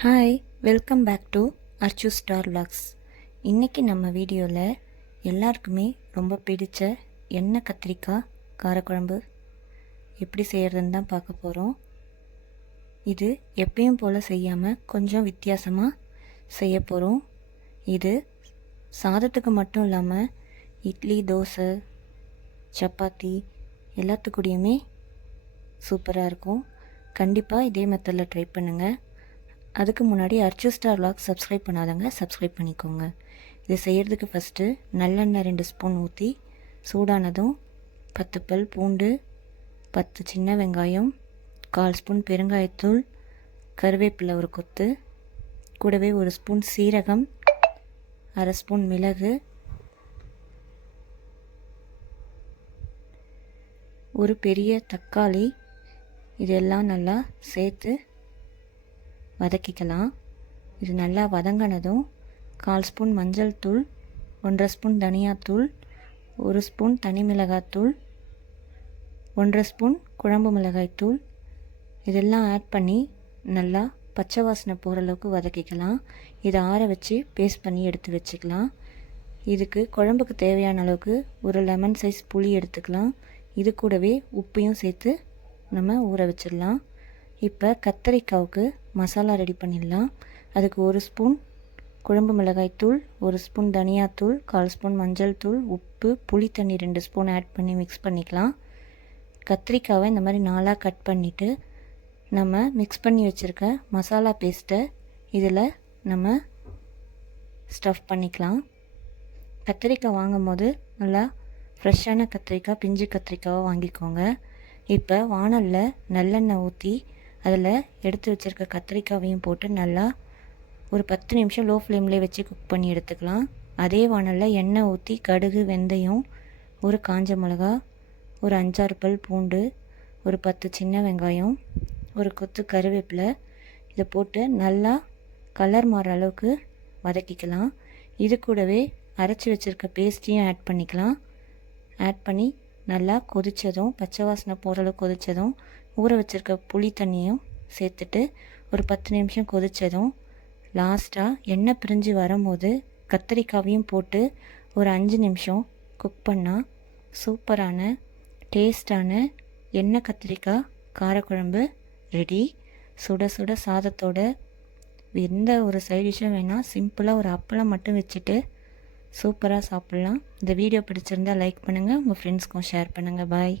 Hi, welcome back to Archu star vlogs. இன்றைக்கி நம்ம வீடியோவில் எல்லாருக்குமே ரொம்ப பிடிச்ச எண்ணெய் கத்திரிக்காய் காரக்குழம்பு எப்படி செய்கிறதுன்னு தான் பார்க்க போகிறோம். இது எப்பயும் போல் செய்யாமல் கொஞ்சம் வித்தியாசமாக செய்ய போகிறோம். இது சாதத்துக்கு மட்டும் இல்லாமல் இட்லி, தோசை, சப்பாத்தி எல்லாத்துக்கூடையுமே சூப்பராக இருக்கும். கண்டிப்பாக இதே மெத்தடில் ட்ரை பண்ணுங்கள். அதுக்கு முன்னாடி அர்ச்சு ஸ்டார் வ்ளாக்ஸ் சப்ஸ்கிரைப் பண்ணாதவங்க சப்ஸ்கிரைப் பண்ணிக்கோங்க. இது செய்கிறதுக்கு ஃபஸ்ட்டு நல்லெண்ணெய் 2 ஸ்பூன் ஊற்றி சூடானதும் 10 பல் பூண்டு, 10 சின்ன வெங்காயம், 1/4 ஸ்பூன் பெருங்காயத்தூள், கருவேப்பிலை ஒரு கொத்து, கூடவே 1 ஸ்பூன் சீரகம், 1/2 ஸ்பூன் மிளகு, ஒரு பெரிய தக்காளி, இதெல்லாம் நல்லா சேர்த்து வதக்கிக்கலாம். இது நல்லா வதங்கினதும் 1/4 ஸ்பூன் மஞ்சள் தூள், 1/2 ஸ்பூன் தனியாத்தூள், 1 ஸ்பூன் தனி மிளகாத்தூள், 1/2 ஸ்பூன் குழம்பு மிளகாய்த்தூள் இதெல்லாம் ஆட் பண்ணி நல்லா பச்சை வாசனை போகிற அளவுக்கு வதக்கிக்கலாம். இதை ஆற வச்சு பேஸ்ட் பண்ணி எடுத்து வச்சுக்கலாம். இதுக்கு குழம்புக்கு தேவையான அளவுக்கு ஒரு லெமன் சைஸ் புளி எடுத்துக்கலாம். இது கூடவே உப்பையும் சேர்த்து நம்ம ஊற வச்சிடலாம். இப்போ கத்திரிக்காவுக்கு மசாலா ரெடி பண்ணிடலாம். அதுக்கு 1 ஸ்பூன் குழம்பு மிளகாய்த்தூள், 1 ஸ்பூன் தனியாத்தூள், 1/4 ஸ்பூன் மஞ்சள் தூள், உப்பு, புளி தண்ணி 2 ஸ்பூன் ஆட் பண்ணி மிக்ஸ் பண்ணிக்கலாம். கத்திரிக்காவை இந்த மாதிரி 4ஆக கட் பண்ணிவிட்டு நம்ம மிக்ஸ் பண்ணி வச்சுருக்க மசாலா பேஸ்ட்டை இதில் நம்ம ஸ்டஃப் பண்ணிக்கலாம். கத்திரிக்காய் வாங்கும் போது நல்லா ஃப்ரெஷ்ஷான கத்திரிக்காய், பிஞ்சு கத்திரிக்காவை வாங்கிக்கோங்க. இப்போ வாணலில் நல்லெண்ணெய் ஊற்றி அதில் எடுத்து வச்சுருக்க கத்திரிக்காவையும் போட்டு நல்லா ஒரு 10 நிமிஷம் லோ ஃப்ளேம்லேயே வச்சு குக் பண்ணி எடுத்துக்கலாம். அதே வாணலில் எண்ணெய் ஊற்றி கடுகு, வெந்தயம், ஒரு காஞ்ச மிளகா, ஒரு 5-6 பல் பூண்டு, ஒரு 10 சின்ன வெங்காயம், ஒரு கொத்து கருவேப்பிலை இதை போட்டு நல்லா கலர் மாற அளவுக்கு வதக்கிக்கலாம். இது கூடவே அரைச்சி வச்சுருக்க பேஸ்ட்டையும் ஆட் பண்ணிக்கலாம். ஆட் பண்ணி நல்லா கொதித்ததும், பச்சை வாசனை போகிற அளவுக்கு கொதித்ததும் ஊற வச்சுருக்க புளி தண்ணியும் சேர்த்துட்டு ஒரு 10 நிமிஷம் கொதித்ததும் லாஸ்ட்டாக எண்ணெய் பிரிஞ்சு வரும்போது கத்திரிக்காவையும் போட்டு ஒரு 5 நிமிஷம் குக் பண்ணால் சூப்பரான டேஸ்டான எண்ணெய் கத்திரிக்காய் காரக்குழம்பு ரெடி. சுட சுட சாதத்தோட எந்த ஒரு சைட் டிஷ்ஷும் வேணால் சிம்பிளாக ஒரு அப்பளம் மட்டும் வச்சுட்டு சூப்பராக சாப்பிட்லாம். இந்த வீடியோ பிடிச்சிருந்தால் லைக் பண்ணுங்கள், உங்கள் ஃப்ரெண்ட்ஸ்க்கும் ஷேர் பண்ணுங்கள். பாய்.